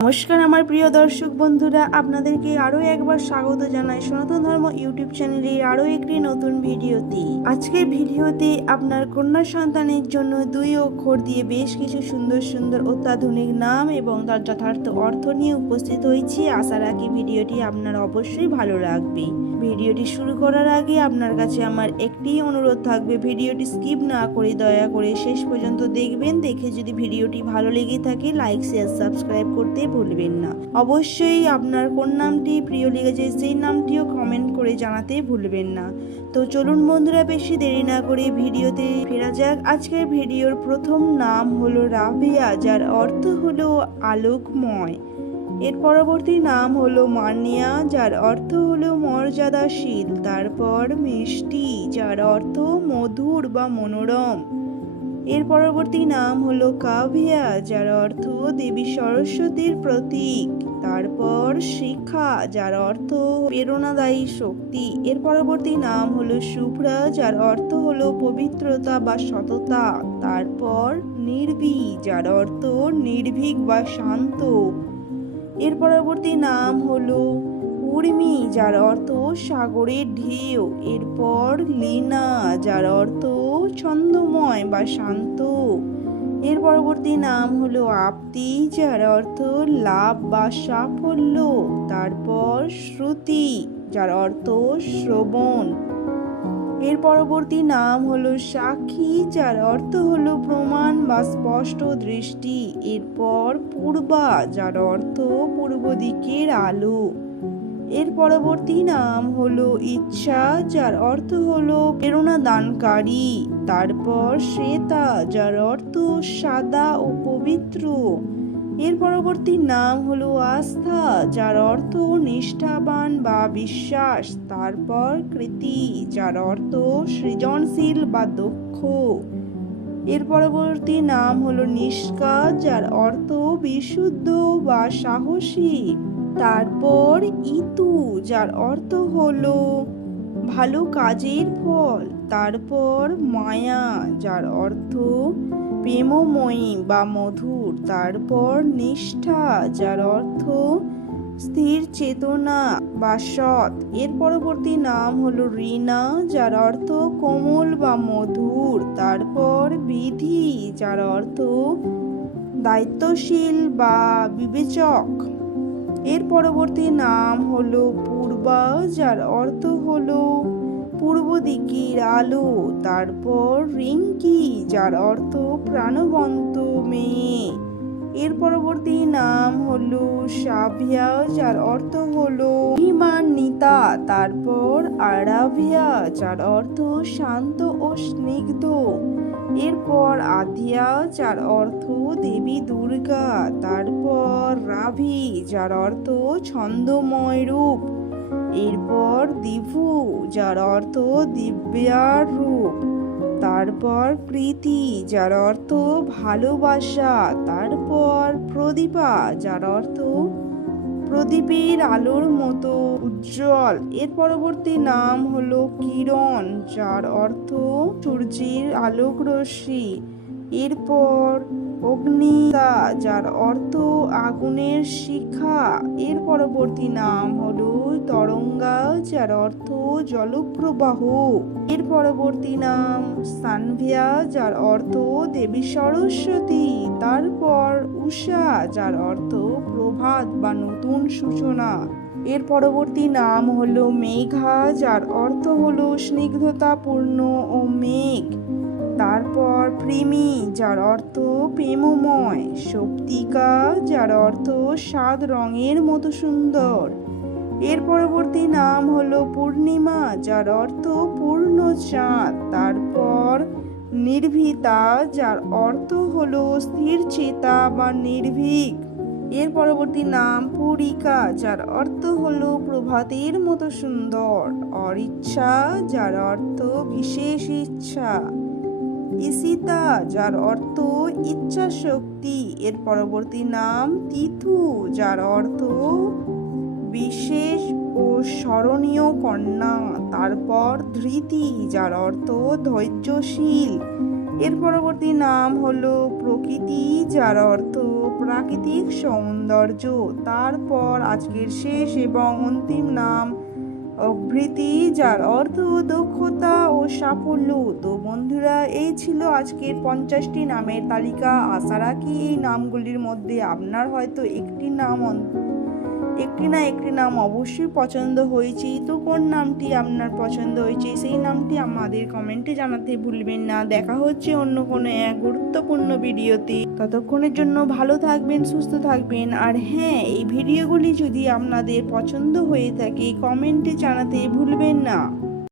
নমস্কার আমার প্রিয় দর্শক বন্ধুরা, আপনাদেরকে আরও একবার স্বাগত জানাই সনাতন ধর্ম ইউটিউব চ্যানেলে আরও একটি নতুন ভিডিওতে। আজকের ভিডিওতে আপনার কন্যা সন্তানের জন্য দুই অক্ষর দিয়ে বেশ কিছু সুন্দর সুন্দর অত্যাধুনিক নাম এবং তার যথার্থ অর্থ নিয়ে উপস্থিত হয়েছি। আশা রাখি ভিডিওটি আপনার অবশ্যই ভালো লাগবে। ভিডিওটি শুরু করার আগে আপনার কাছে আমার একটি অনুরোধ থাকবে, ভিডিওটি স্কিপ না করে দয়া করে শেষ পর্যন্ত দেখবেন, দেখে যদি ভিডিওটি ভালো লেগে থাকে, লাইক শেয়ার সাবস্ক্রাইব করতে ভুলবেন না। অবশ্যই আপনার কোন নামটি প্রিয় লেগেছে সেই নামটিও কমেন্ট করে জানাতে ভুলবেন না। তো চলুন বন্ধুরা, বেশি দেরি না করে ভিডিওতে ফেরা যাক। আজকের ভিডিওর প্রথম নাম হলো রাবিয়া, যার অর্থ হলো আলোকময়। এর পরবর্তী নাম হলো মানিয়া, যার অর্থ হলো মর্যাদাশীল, তারপর মিষ্টি, যার অর্থ মধুর বা মনোরম। এর পরবর্তী নাম হলো কাভিয়া, যার অর্থ দেবী সরস্বতীর প্রতীক। তারপর শিখা, যার অর্থ প্রেরণাদায়ী শক্তি। এর পরবর্তী নাম হলো শুভ্রা, যার অর্থ হলো পবিত্রতা বা সততা। তারপর নির্ভী যার অর্থ নির্ভীক বা শান্ত। এর পরবর্তী নাম হলো উর্মি, যার অর্থ সাগরের ঢেউ। এরপর লীনা, যার অর্থ ছন্দময় বা শান্ত। এর পরবর্তী নাম হলো আপতি, যার অর্থ লাভ বা সাফল্য। তারপর শ্রুতি, যার অর্থ শ্রবণ। এর পরবর্তী নাম হলো সাক্ষী, যার অর্থ হলো প্রমাণ বা স্পষ্ট দৃষ্টি। এরপর পূর্বা, যার অর্থ পূর্ব দিকের আলো। এর পরবর্তী নাম হলো ইচ্ছা, যার অর্থ হলো প্রেরণা দানকারী তারপর শ্বেতা, যার অর্থ সাদা ও পবিত্র। এর পরবর্তী নাম হলো আস্থা, যার অর্থ নিষ্ঠাবান বা বিশ্বাস। তারপর কৃতি। যার অর্থ সৃজনশীল বা দক্ষ। এর পরবর্তী নাম হলো নিষ্কা, যার অর্থ বিশুদ্ধ বা সাহসী। তারপর ইতু, যার অর্থ হলো ভালো কাজের ফল। তারপর মায়া, যার অর্থ প্রেমময়ী বা মধুর। তারপর নিষ্ঠা, যার অর্থ স্থির চেতনা বা সৎ। এর পরবর্তী নাম হলো রিনা যার অর্থ কোমল বা মধুর। তারপর বিধি, যার অর্থ দায়িত্বশীল বা বিবেচক। এর পরবর্তী নাম হলো পূর্বা, যার অর্থ হলো পূর্ব দিকের আলো। তারপর রিঙ্কি, যার অর্থ প্রাণবন্ত মেয়ে। এর পরবর্তী নাম হলো সাভিয়া যার অর্থ হলো হিমান্বিতা তারপর আরাভিয়া যার অর্থ শান্ত ও স্নিগ্ধ। এরপর আধিয়া যার অর্থ দেবী দুর্গা। তারপর রাভি, যার অর্থ ছন্দময় রূপ। এরপর দিভু, যার অর্থ দিব্যার রূপ। তারপর প্রীতি, যার অর্থ ভালোবাসা, তারপর প্রদীপা, যার অর্থ প্রদীপের আলোর মতো উজ্জ্বল। এর পরবর্তী নাম হলো কিরণ, যার অর্থ সূর্যের আলোক রশ্মি এরপর অগ্নিদা, যার অর্থ আগুনের শিখা। এর পরবর্তী নাম হলো তরঙ্গা, যার অর্থ জলপ্রবাহ। এর পরবর্তী নাম সানভিয়া, যার অর্থ দেবী সরস্বতী। তারপর উষা, যার অর্থ প্রভাত বা নতুন সূচনা। এর পরবর্তী নাম হলো মেঘা, যার অর্থ হলো স্নিগ্ধতাপূর্ণ ও মেঘ। তারপর প্রেমী, যার অর্থ প্রেমময় শক্তিকা যার অর্থ সাত রঙের মতো সুন্দর। এর পরবর্তী নাম হলো পূর্ণিমা, যার অর্থ পূর্ণ চাঁদ তারপর নির্ভীতা, যার অর্থ হলো স্থির চেতা বা নির্ভীক। এর পরবর্তী নাম পুরিকা, যার অর্থ হলো প্রভাতের মতো সুন্দর। অরিচ্ছা, যার অর্থ বিশেষ ইচ্ছা। ইসিতা, যার অর্থ ইচ্ছা শক্তি এর পরবর্তী নাম তিথু, যার অর্থ বিশেষ ও স্মরণীয় কন্যা, তারপর ধৃতি, যার অর্থ ধৈর্যশীল। এর পরবর্তী নাম হলো প্রকৃতি, যার অর্থ প্রাকৃতিক সৌন্দর্য। তারপর আজকের শেষ এবং অন্তিম নাম অভৃতি যার অর্থ দক্ষতা ও সাফল্য। তো বন্ধুরা, এই ছিল আজকের পঞ্চাশটি নামের তালিকা। আশা রাখি এই নামগুলির মধ্যে আপনার হয়তো একটি নাম একটি না একটি নাম অবশ্যই পছন্দ হয়েছে। তো কোন নামটি আপনার পছন্দ হয়েছে? সেই নামটি আমাদের কমেন্টে জানাতে ভুলবেন না। দেখা হচ্ছে অন্য কোনো এক গুরুত্বপূর্ণ ভিডিওতে। ততক্ষণের জন্য ভালো থাকবেন, সুস্থ থাকবেন। আর হ্যাঁ এই ভিডিওগুলি যদি আপনাদের পছন্দ হয়ে থাকে কমেন্টে জানাতে ভুলবেন না।